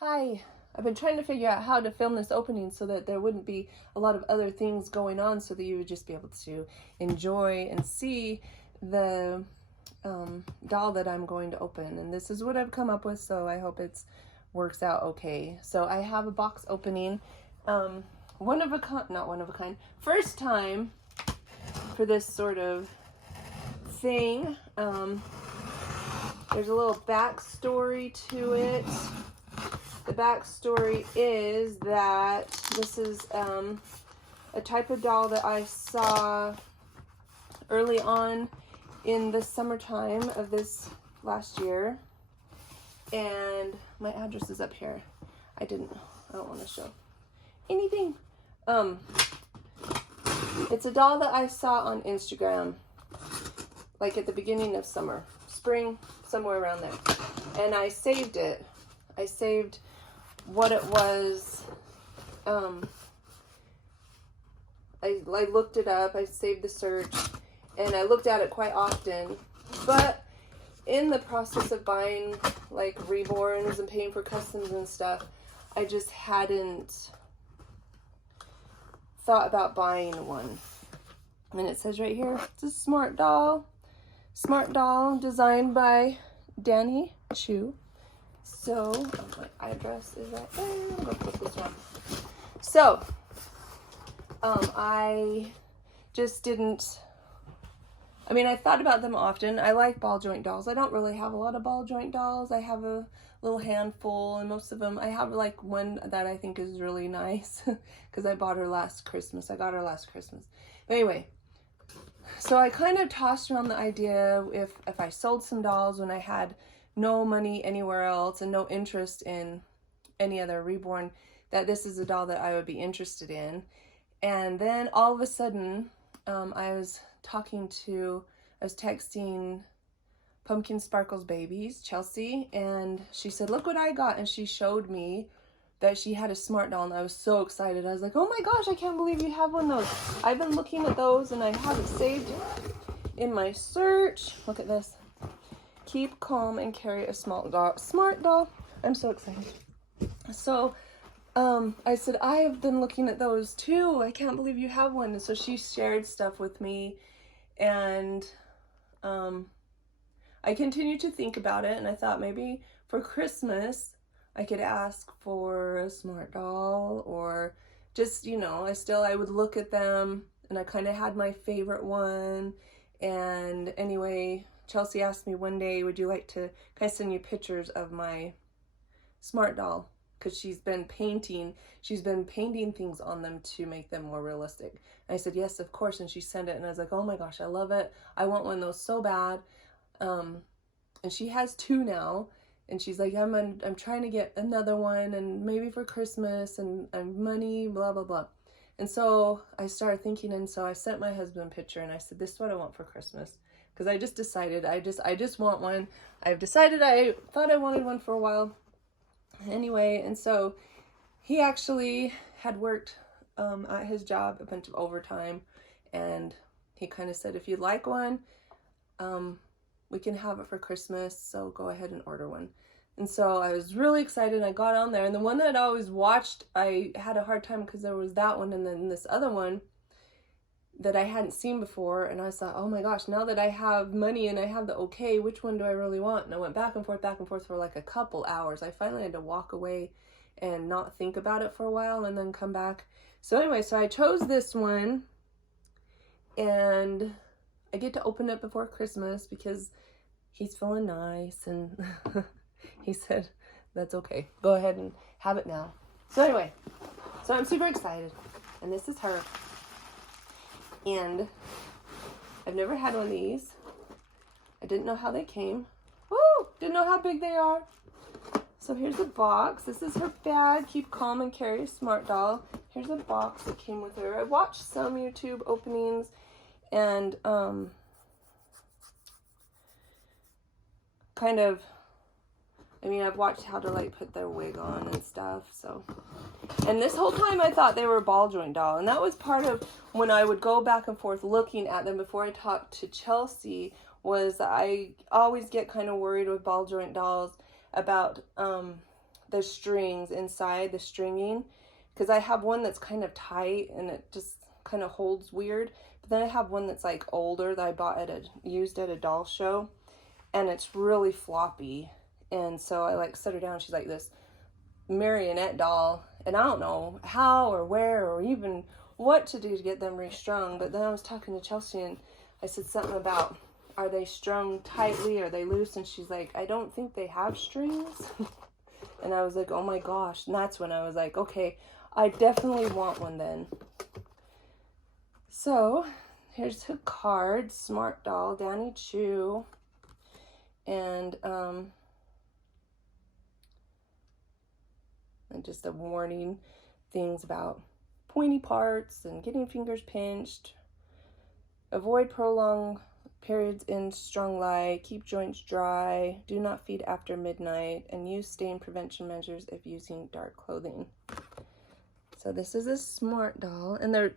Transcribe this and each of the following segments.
Hi, I've been trying to figure out how to film this opening so that there wouldn't be a lot of other things going on, so that you would just be able to enjoy and see the doll that I'm going to open. And this is what I've come up with, so I hope it works out okay. So I have a box opening, one of a kind, not one of a kind, first time for this sort of thing. There's a little backstory to it. The backstory is that this is a type of doll that I saw early on in the summertime of this last year. And my address is up here. I don't want to show anything. It's a doll that I saw on Instagram, like at the beginning of summer, spring, somewhere around there. And I saved it. I saved what it was. I looked it up, I saved the search, and I looked at it quite often. But in the process of buying like reborns and paying for customs and stuff, I just hadn't thought about buying one. And it says right here, it's a smart doll designed by Choo. So, my address is right there. I'm gonna put this one. So, I just didn't, I thought about them often. I like ball joint dolls. I don't really have a lot of ball joint dolls. I have a little handful, and most of them, I have like one that I think is really nice because I bought her last Christmas. I got her last Christmas. But anyway, so I kind of tossed around the idea if I sold some dolls when I had no money anywhere else and no interest in any other reborn, that this is a doll that I would be interested in. And then all of a sudden, I was texting Pumpkin Sparkles Babies, Chelsea, and she said, look what I got. And she showed me that she had a smart doll, and I was so excited. I was like, oh my gosh, I can't believe you have one of those. I've been looking at those and I have it saved in my search. Look at this. Keep calm and carry a smart doll. I'm so excited. So I said, I have been looking at those too. I can't believe you have one. And so she shared stuff with me, and I continued to think about it, and I thought maybe for Christmas I could ask for a smart doll, or just, I would look at them, and I kind of had my favorite one. And anyway, Chelsea asked me one day, would you like to, can I send you pictures of my smart doll? Because she's been painting things on them to make them more realistic. And I said, yes, of course. And she sent it, and I was like, oh my gosh, I love it. I want one of those so bad. And she has two now. And she's like, I'm trying to get another one, and maybe for Christmas, and money, blah, blah, blah. And so I started thinking, and so I sent my husband a picture, and I said, this is what I want for Christmas. Because I just decided, I just want one. I've decided, I thought I wanted one for a while. Anyway, and so he actually had worked at his job a bunch of overtime, and he kind of said, if you'd like one, we can have it for Christmas, so go ahead and order one. And so I was really excited. I got on there, and the one that I always watched, I had a hard time because there was that one and then this other one that I hadn't seen before. And I thought, oh my gosh, now that I have money and I have the okay, which one do I really want? And I went back and forth for like a couple hours. I finally had to walk away and not think about it for a while and then come back. So anyway, so I chose this one, and I get to open it before Christmas because he's feeling nice, and he said, that's okay. Go ahead and have it now. So anyway, so I'm super excited, and this is her. And I've never had one of these. I didn't know how they came. Woo! Didn't know how big they are. So here's the box. This is her bag. Keep calm and carry a smart doll. Here's a box that came with her. I watched some YouTube openings, and I've watched how to like put their wig on and stuff. So, and this whole time I thought they were a ball joint doll, and that was part of when I would go back and forth looking at them before I talked to Chelsea, was I always get kind of worried with ball joint dolls about the strings inside, the stringing, because I have one that's kind of tight and it just kind of holds weird. But then I have one that's like older that I bought used at a doll show, and it's really floppy. And so I like set her down. She's like this marionette doll, and I don't know how or where or even what to do to get them restrung. But then I was talking to Chelsea and I said something about, are they strung tightly, are they loose? And she's like, I don't think they have strings. And I was like, oh my gosh. And that's when I was like, okay, I definitely want one then. So here's her card, Smart Doll, Danny Choo. And just a warning, things about pointy parts and getting fingers pinched. Avoid prolonged periods in strong light. Keep joints dry. Do not feed after midnight. And use stain prevention measures if using dark clothing. So this is a Smart Doll, and they're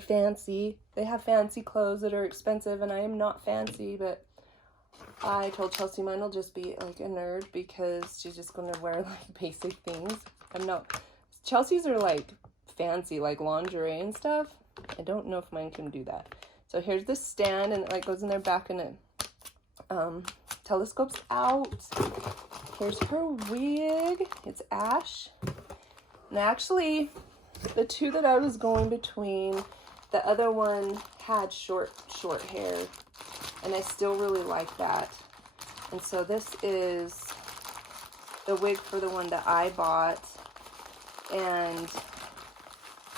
fancy. They have fancy clothes that are expensive, and I am not fancy, but I told Chelsea mine will just be like a nerd because she's just going to wear like basic things. I'm not. Chelsea's are like fancy, like lingerie and stuff. I don't know if mine can do that. So here's the stand, and it like goes in their back, and it telescopes out. Here's her wig. It's ash. And actually, the two that I was going between, the other one had short hair, and I still really like that. And so this is the wig for the one that I bought, and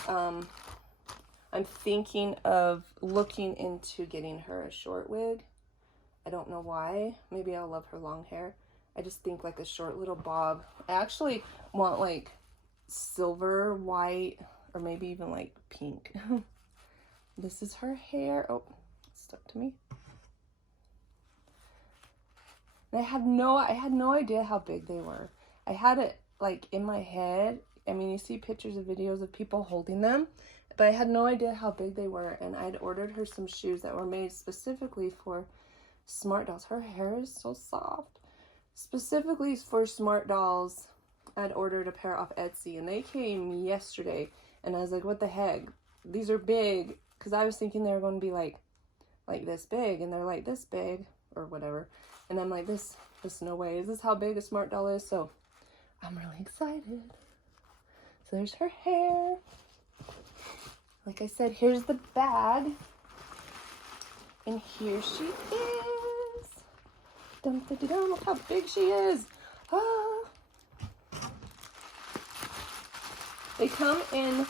I'm thinking of looking into getting her a short wig. I don't know why. Maybe I'll love her long hair. I just think like a short little bob. I actually want like silver, white, or maybe even like pink. This is her hair. Oh, it stuck to me. And I had no idea how big they were. I had it like in my head. I mean, you see pictures of videos of people holding them, but I had no idea how big they were. And I'd ordered her some shoes that were made specifically for Smart Dolls. Her hair is so soft. Specifically for Smart Dolls, I'd ordered a pair off Etsy, and they came yesterday. And I was like, what the heck? These are big, because I was thinking they were going to be like this big, and they're like this big or whatever. And I'm like, this no way. Is this how big a Smart Doll is? So I'm really excited. So there's her hair. Like I said, here's the bag. And here she is. Dum, dum, dum, dum. Look how big she is. Ah. They come in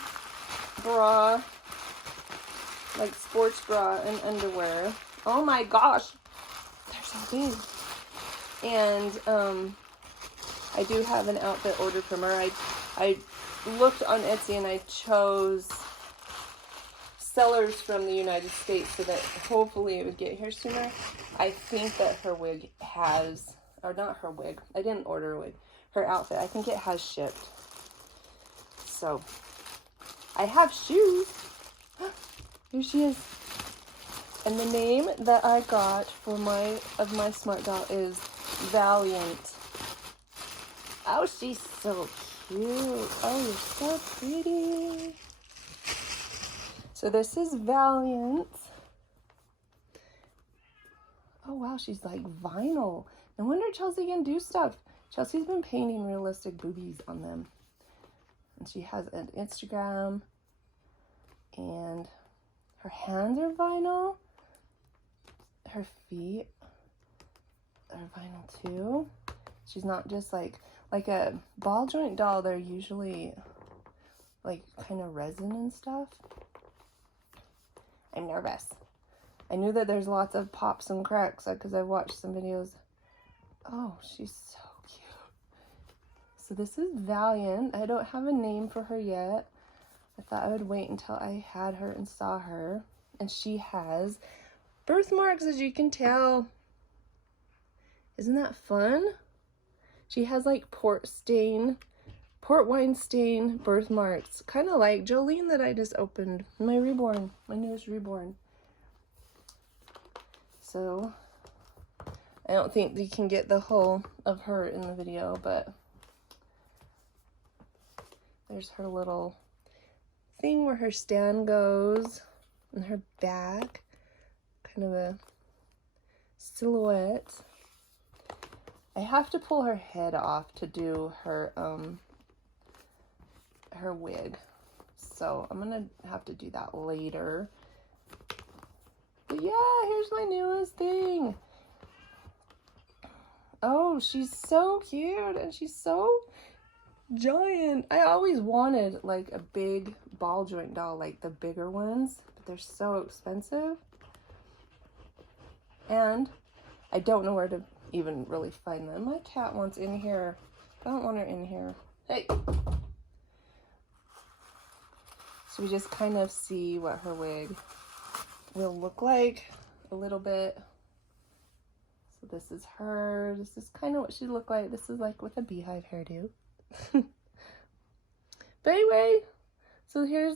bra, like sports bra and underwear. Oh my gosh. They're so big. And I do have an outfit ordered from her. I looked on Etsy and I chose sellers from the United States so that hopefully it would get here sooner. I think that her wig has, or not her wig, I didn't order a wig, her outfit, I think it has shipped. So I have shoes. Here she is. And the name that I got for my Smart Doll is Valiant. Oh, she's so cute. Oh, you're so pretty. So this is Valiant. Oh wow, she's like vinyl. No wonder Chelsea can do stuff. Chelsea's been painting realistic boobies on them. And she has an Instagram. And her hands are vinyl. Her feet are vinyl too. She's not just like a ball joint doll. They're usually like kind of resin and stuff. I'm nervous. I knew that there's lots of pops and cracks because I watched some videos. Oh, she's so cute. So this is Valiant. I don't have a name for her yet. I thought I would wait until I had her and saw her. And she has birthmarks, as you can tell. Isn't that fun? She has like port wine stain birthmarks, kind of like Jolene that I just opened, my newest reborn. So I don't think you can get the whole of her in the video, but There's her little thing where her stand goes, and her back, kind of a silhouette. I have to pull her head off to do her wig, so I'm gonna have to do that later. But yeah, here's my newest thing. Oh, she's so cute, and she's so giant. I always wanted like a big ball joint doll, like the bigger ones, but they're so expensive. And I don't know where to even really find them. My cat wants in here. I don't want her in here. Hey! So we just kind of see what her wig will look like a little bit. So this is her. This is kind of what she looked like. This is like with a beehive hairdo. But anyway, so here's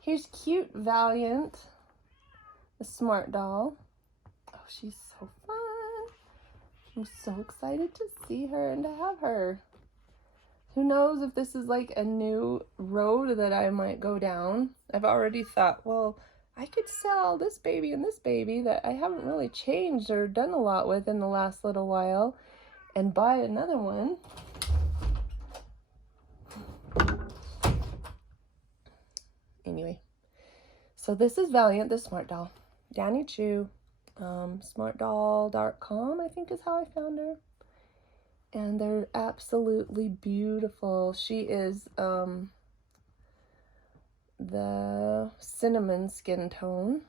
here's cute Valiant, the smart doll. Oh, she's so fun. I'm so excited to see her and to have her. Who knows if this is like a new road that I might go down. I've already thought, well, I could sell this baby and this baby that I haven't really changed or done a lot with in the last little while and buy another one. Anyway, so this is Valiant, the smart doll. Danny Choo, smartdoll.com, I think is how I found her. And they're absolutely beautiful. She is the cinnamon skin tone.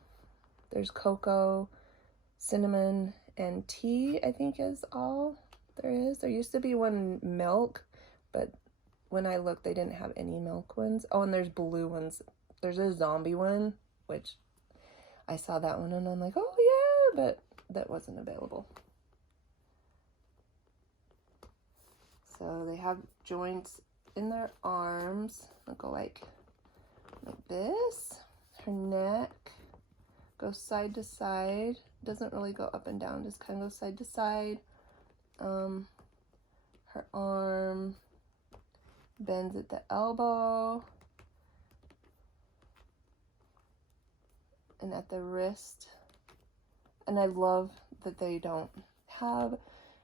There's cocoa, cinnamon, and tea, I think is all there is. There used to be one milk, but when I looked, they didn't have any milk ones. Oh, and there's blue ones. There's a zombie one, which I saw that one and I'm like, oh yeah, but that wasn't available. So they have joints in their arms. They'll go like this. Her neck goes side to side. Doesn't really go up and down, just kind of goes side to side. Her arm bends at the elbow and at the wrist. And I love that they don't have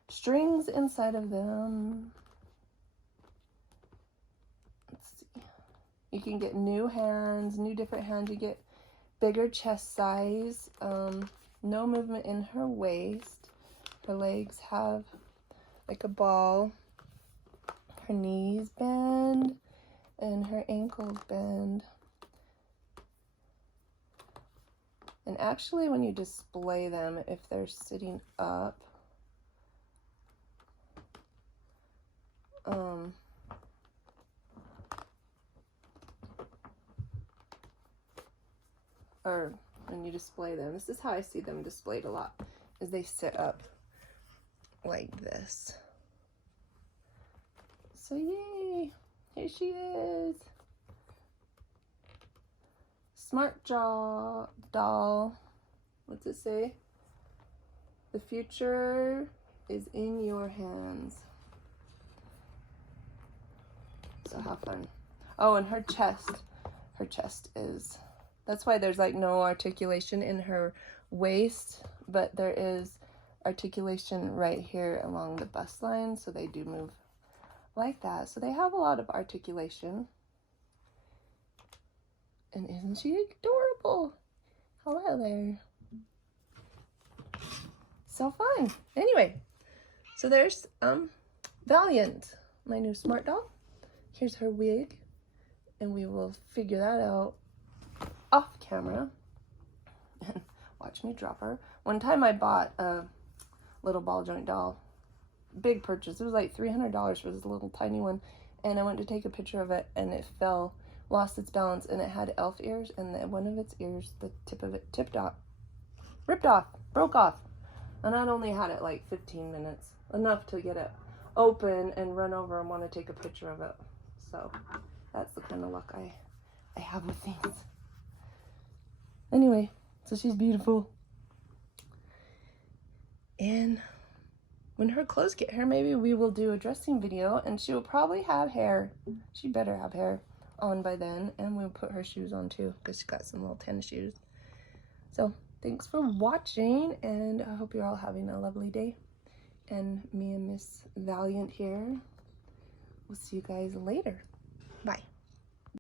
strings inside of them. Let's see. You can get new hands, new different hands. You get bigger chest size. No movement in her waist. Her legs have like a ball. Her knees bend and her ankles bend. And actually when you display them, if they're sitting up, or when you display them, this is how I see them displayed a lot, is they sit up like this. So yay, here she is. Smart jaw doll. What's it say? The future is in your hands. So have fun. Oh, and her chest is, that's why there's like no articulation in her waist, but there is articulation right here along the bust line, so they do move like that. So they have a lot of articulation. And isn't she adorable? Hello there. So fun. Anyway, so there's Valiant, my new smart doll. Here's her wig, and we will figure that out off camera. And watch me drop her. One time I bought a little ball joint doll. Big purchase. It was like $300 for this little tiny one. And I went to take a picture of it, and it fell, lost its balance, and it had elf ears, and then one of its ears, the tip of it ripped off, broke off. And I'd only had it like 15 minutes, enough to get it open and run over and want to take a picture of it. So that's the kind of luck I have with things. Anyway, so she's beautiful. And when her clothes get hair, maybe we will do a dressing video, and she will probably have hair. She better have hair on by then, and we'll put her shoes on too, because she got some little tennis shoes. So thanks for watching, and I hope you're all having a lovely day. And me and Miss Valiant here, we'll see you guys later. Bye.